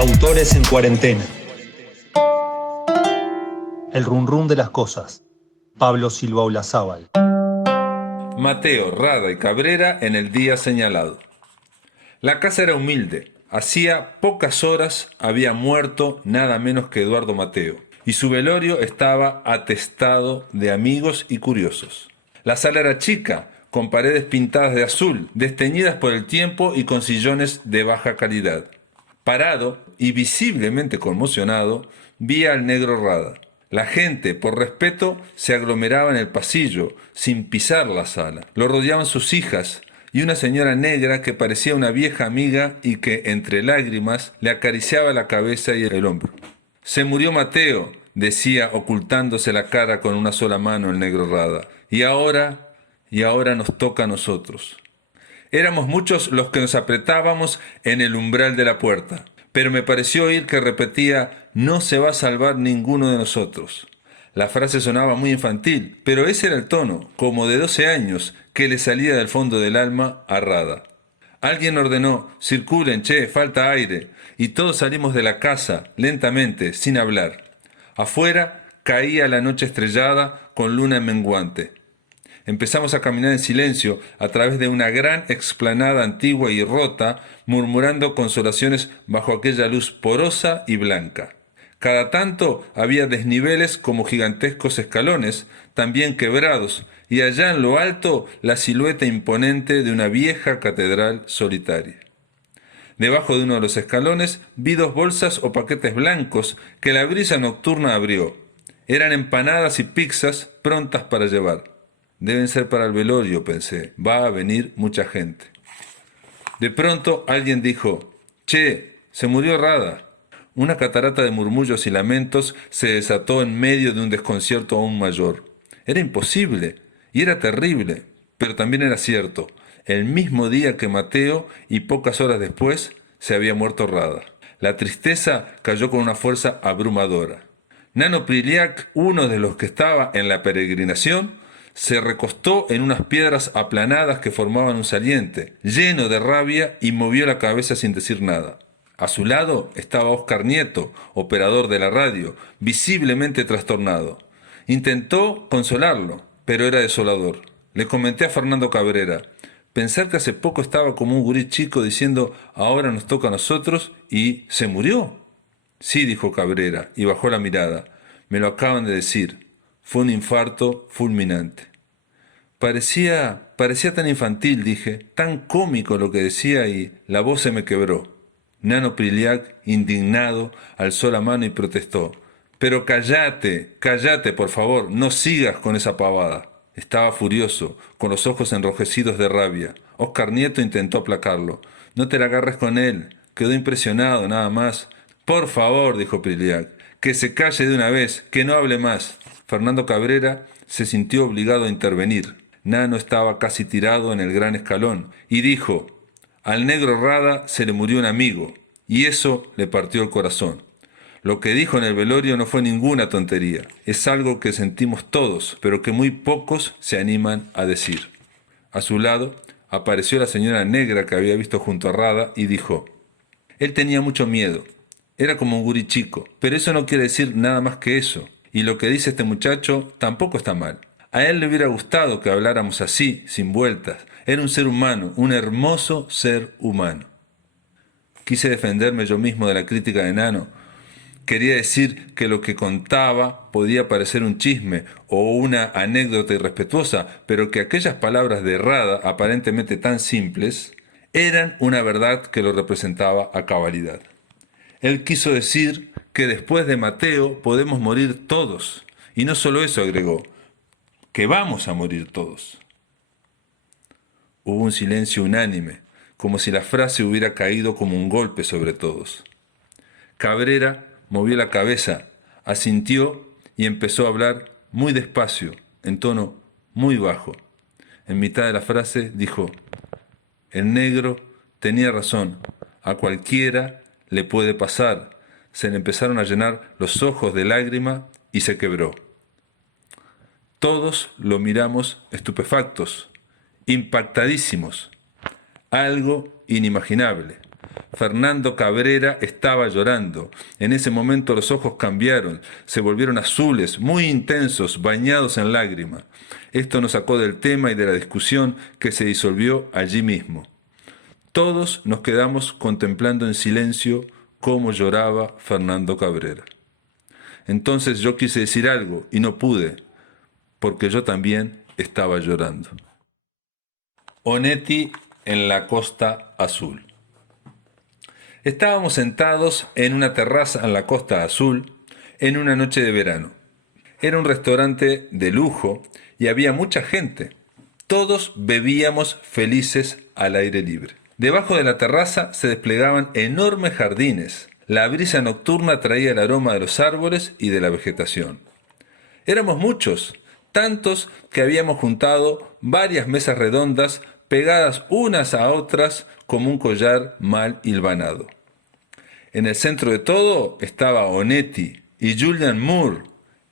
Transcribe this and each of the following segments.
Autores en cuarentena. El run run de las cosas. Pablo Silva Olazábal. Mateo, Rada y Cabrera en el día señalado. La casa era humilde. Hacía pocas horas había muerto nada menos que Eduardo Mateo, y su velorio estaba atestado de amigos y curiosos. La sala era chica, con paredes pintadas de azul, desteñidas por el tiempo y con sillones de baja calidad. Parado y visiblemente conmocionado, vi al negro Rada. La gente, por respeto, se aglomeraba en el pasillo, sin pisar la sala. Lo rodeaban sus hijas y una señora negra que parecía una vieja amiga y que, entre lágrimas, le acariciaba la cabeza y el hombro. «Se murió Mateo», decía, ocultándose la cara con una sola mano el negro Rada. Y ahora nos toca a nosotros». Éramos muchos los que nos apretábamos en el umbral de la puerta, pero me pareció oír que repetía: «No se va a salvar ninguno de nosotros». La frase sonaba muy infantil, pero ese era el tono, como de 12 años, que le salía del fondo del alma a Rada. Alguien ordenó: «Circulen, che, falta aire», y todos salimos de la casa, lentamente, sin hablar. Afuera caía la noche estrellada con luna menguante. Empezamos a caminar en silencio a través de una gran explanada antigua y rota, murmurando consolaciones bajo aquella luz porosa y blanca. Cada tanto había desniveles como gigantescos escalones, también quebrados, y allá en lo alto la silueta imponente de una vieja catedral solitaria. Debajo de uno de los escalones vi 2 bolsas o paquetes blancos que la brisa nocturna abrió. Eran empanadas y pizzas prontas para llevar. Deben ser para el velorio, pensé. Va a venir mucha gente. De pronto alguien dijo: «Che, se murió Rada». Una catarata de murmullos y lamentos se desató en medio de un desconcierto aún mayor. Era imposible y era terrible, pero también era cierto. El mismo día que Mateo y pocas horas después se había muerto Rada. La tristeza cayó con una fuerza abrumadora. Nano Priliac, uno de los que estaba en la peregrinación, se recostó en unas piedras aplanadas que formaban un saliente, lleno de rabia, y movió la cabeza sin decir nada. A su lado estaba Oscar Nieto, operador de la radio, visiblemente trastornado. Intentó consolarlo, pero era desolador. Le comenté a Fernando Cabrera: «Pensar que hace poco estaba como un gurí chico diciendo: ahora nos toca a nosotros, y se murió». «Sí», dijo Cabrera, y bajó la mirada. «Me lo acaban de decir. Fue un infarto fulminante». Parecía tan infantil, dije, tan cómico lo que decía, y la voz se me quebró. Nano Priliac, indignado, alzó la mano y protestó: «Pero cállate, por favor, no sigas con esa pavada». Estaba furioso, con los ojos enrojecidos de rabia. Oscar Nieto intentó aplacarlo. «No te la agarres con él, quedó impresionado, nada más». «Por favor», dijo Priliac, «que se calle de una vez, que no hable más». Fernando Cabrera se sintió obligado a intervenir. Nano estaba casi tirado en el gran escalón y dijo: «Al negro Rada se le murió un amigo, y eso le partió el corazón. Lo que dijo en el velorio no fue ninguna tontería. Es algo que sentimos todos, pero que muy pocos se animan a decir». A su lado apareció la señora negra que había visto junto a Rada y dijo: «Él tenía mucho miedo. Era como un gurí chico, pero eso no quiere decir nada más que eso. Y lo que dice este muchacho tampoco está mal. A él le hubiera gustado que habláramos así, sin vueltas. Era un ser humano, un hermoso ser humano». Quise defenderme yo mismo de la crítica de Nano. Quería decir que lo que contaba podía parecer un chisme o una anécdota irrespetuosa, pero que aquellas palabras de Rada, aparentemente tan simples, eran una verdad que lo representaba a cabalidad. Él quiso decir que después de Mateo podemos morir todos. Y no solo eso, agregó, que vamos a morir todos. Hubo un silencio unánime, como si la frase hubiera caído como un golpe sobre todos. Cabrera movió la cabeza, asintió y empezó a hablar muy despacio, en tono muy bajo. En mitad de la frase dijo: «El negro tenía razón, a cualquiera le puede pasar». Se le empezaron a llenar los ojos de lágrima y se quebró. Todos lo miramos estupefactos, impactadísimos. Algo inimaginable. Fernando Cabrera estaba llorando. En ese momento los ojos cambiaron, se volvieron azules, muy intensos, bañados en lágrimas. Esto nos sacó del tema y de la discusión que se disolvió allí mismo. Todos nos quedamos contemplando en silencio cómo lloraba Fernando Cabrera. Entonces yo quise decir algo y no pude, porque yo también estaba llorando. Onetti en la Costa Azul. Estábamos sentados en una terraza en la Costa Azul en una noche de verano. Era un restaurante de lujo y había mucha gente. Todos bebíamos felices al aire libre. Debajo de la terraza se desplegaban enormes jardines. La brisa nocturna traía el aroma de los árboles y de la vegetación. Éramos muchos, tantos que habíamos juntado varias mesas redondas pegadas unas a otras como un collar mal hilvanado. En el centro de todo estaba Onetti y Julianne Moore,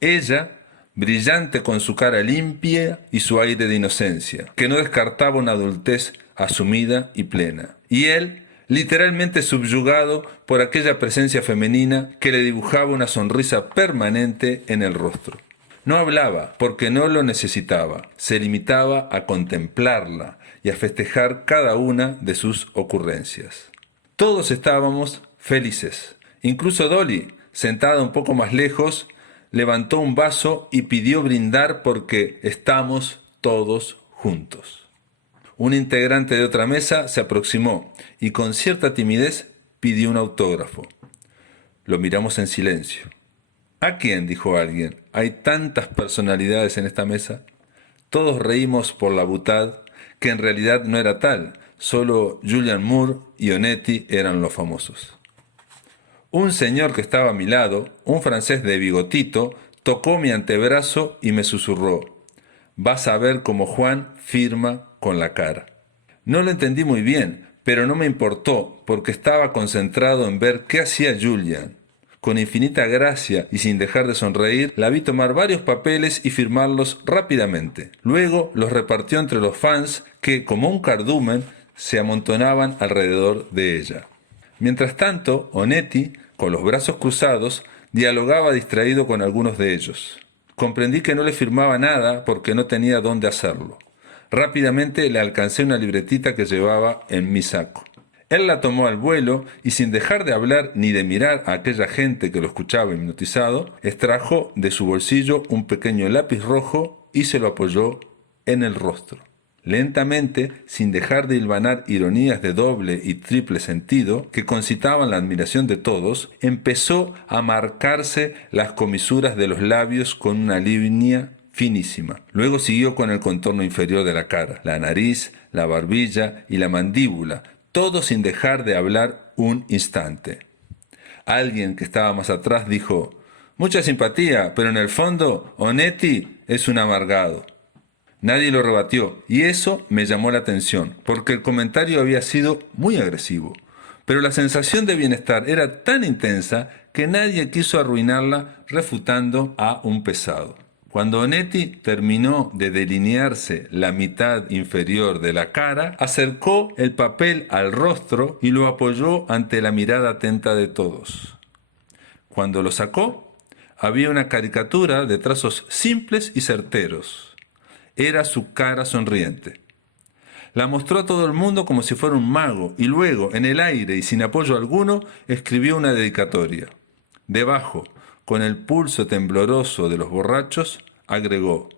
ella brillante con su cara limpia y su aire de inocencia, que no descartaba una adultez asumida y plena. Y él, literalmente subyugado por aquella presencia femenina que le dibujaba una sonrisa permanente en el rostro. No hablaba porque no lo necesitaba, se limitaba a contemplarla y a festejar cada una de sus ocurrencias. Todos estábamos felices. Incluso Dolly, sentada un poco más lejos, levantó un vaso y pidió brindar porque estamos todos juntos. Un integrante de otra mesa se aproximó y con cierta timidez pidió un autógrafo. Lo miramos en silencio. ¿A quién?, dijo alguien. ¿Hay tantas personalidades en esta mesa? Todos reímos por la butad, que en realidad no era tal. Solo Julianne Moore y Onetti eran los famosos. Un señor que estaba a mi lado, un francés de bigotito, tocó mi antebrazo y me susurró: «Vas a ver cómo Juan firma con la cara». No lo entendí muy bien, pero no me importó, porque estaba concentrado en ver qué hacía Julianne. Con infinita gracia y sin dejar de sonreír, la vi tomar varios papeles y firmarlos rápidamente. Luego los repartió entre los fans que, como un cardumen, se amontonaban alrededor de ella. Mientras tanto, Onetti, con los brazos cruzados, dialogaba distraído con algunos de ellos. Comprendí que no le firmaba nada porque no tenía dónde hacerlo. Rápidamente le alcancé una libretita que llevaba en mi saco. Él la tomó al vuelo y, sin dejar de hablar ni de mirar a aquella gente que lo escuchaba hipnotizado, extrajo de su bolsillo un pequeño lápiz rojo y se lo apoyó en el rostro. Lentamente, sin dejar de hilvanar ironías de doble y triple sentido que concitaban la admiración de todos, empezó a marcarse las comisuras de los labios con una línea finísima. Luego siguió con el contorno inferior de la cara, la nariz, la barbilla y la mandíbula, todo sin dejar de hablar un instante. Alguien que estaba más atrás dijo: «Mucha simpatía, pero en el fondo Onetti es un amargado». Nadie lo rebatió, y eso me llamó la atención, porque el comentario había sido muy agresivo. Pero la sensación de bienestar era tan intensa que nadie quiso arruinarla refutando a un pesado. Cuando Onetti terminó de delinearse la mitad inferior de la cara, acercó el papel al rostro y lo apoyó ante la mirada atenta de todos. Cuando lo sacó, había una caricatura de trazos simples y certeros. Era su cara sonriente. La mostró a todo el mundo como si fuera un mago y luego, en el aire y sin apoyo alguno, escribió una dedicatoria. Debajo, con el pulso tembloroso de los borrachos, agregó: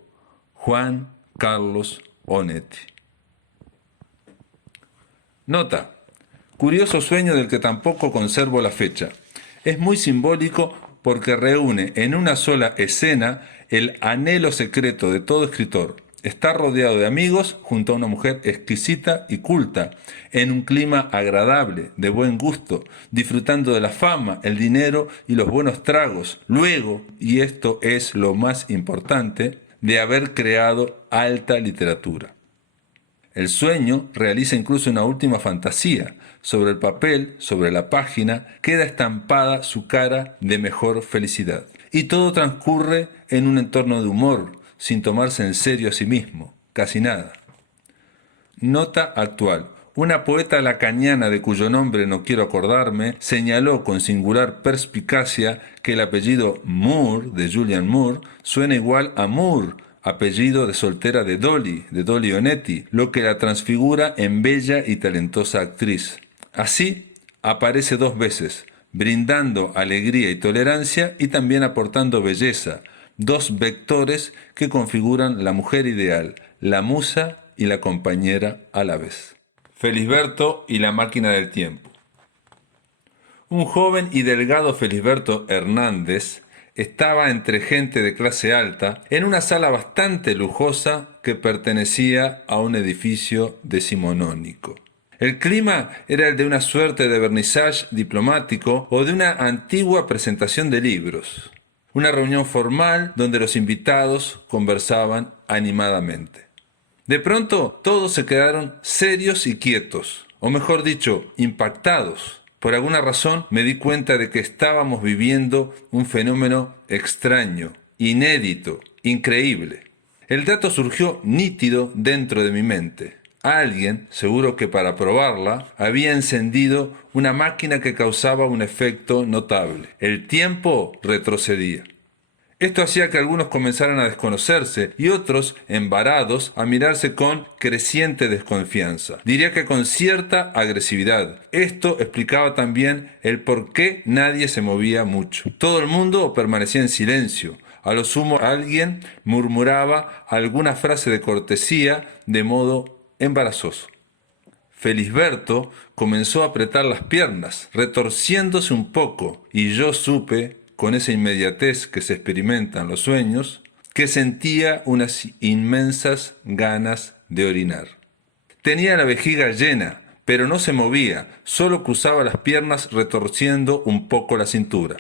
Juan Carlos Onetti. Nota: curioso sueño del que tampoco conservo la fecha. Es muy simbólico porque reúne en una sola escena el anhelo secreto de todo escritor: estar rodeado de amigos junto a una mujer exquisita y culta, en un clima agradable, de buen gusto, disfrutando de la fama, el dinero y los buenos tragos. Luego, y esto es lo más importante, de haber creado alta literatura. El sueño realiza incluso una última fantasía. Sobre el papel, sobre la página, queda estampada su cara de mejor felicidad. Y todo transcurre en un entorno de humor, sin tomarse en serio a sí mismo, casi nada. Nota actual: una poeta lacaniana de cuyo nombre no quiero acordarme, señaló con singular perspicacia que el apellido Moore, de Julian Moore, suena igual a Moore, apellido de soltera de Dolly Onetti, lo que la transfigura en bella y talentosa actriz. Así, aparece 2 veces, brindando alegría y tolerancia y también aportando belleza, 2 vectores que configuran la mujer ideal, la musa y la compañera a la vez. Felisberto y la máquina del tiempo. Un joven y delgado Felisberto Hernández estaba entre gente de clase alta en una sala bastante lujosa que pertenecía a un edificio decimonónico. El clima era el de una suerte de vernissage diplomático o de una antigua presentación de libros. Una reunión formal donde los invitados conversaban animadamente. De pronto todos se quedaron serios y quietos, o mejor dicho, impactados. Por alguna razón me di cuenta de que estábamos viviendo un fenómeno extraño, inédito, increíble. El dato surgió nítido dentro de mi mente. Alguien, seguro que para probarla, había encendido una máquina que causaba un efecto notable. El tiempo retrocedía. Esto hacía que algunos comenzaran a desconocerse y otros, embarados, a mirarse con creciente desconfianza. Diría que con cierta agresividad. Esto explicaba también el por qué nadie se movía mucho. Todo el mundo permanecía en silencio. A lo sumo alguien murmuraba alguna frase de cortesía de modo embarazoso. Felisberto comenzó a apretar las piernas, retorciéndose un poco, y yo supe, con esa inmediatez que se experimenta en los sueños, que sentía unas inmensas ganas de orinar. Tenía la vejiga llena, pero no se movía, solo cruzaba las piernas retorciendo un poco la cintura.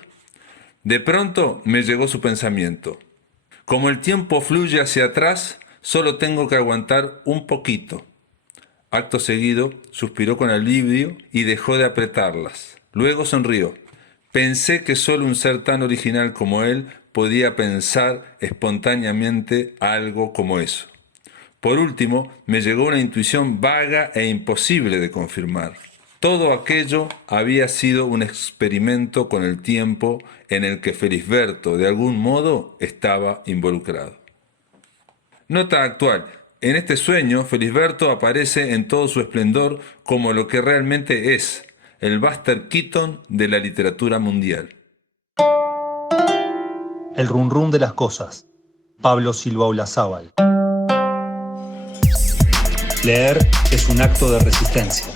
De pronto me llegó su pensamiento. Como el tiempo fluye hacia atrás, solo tengo que aguantar un poquito. Acto seguido, suspiró con alivio y dejó de apretarlas. Luego sonrió. Pensé que solo un ser tan original como él podía pensar espontáneamente algo como eso. Por último, me llegó una intuición vaga e imposible de confirmar. Todo aquello había sido un experimento con el tiempo en el que Felisberto, de algún modo, estaba involucrado. Nota actual. En este sueño, Felisberto aparece en todo su esplendor como lo que realmente es, el Buster Keaton de la literatura mundial. El run run de las cosas. Pablo Silva Olazábal. Leer es un acto de resistencia.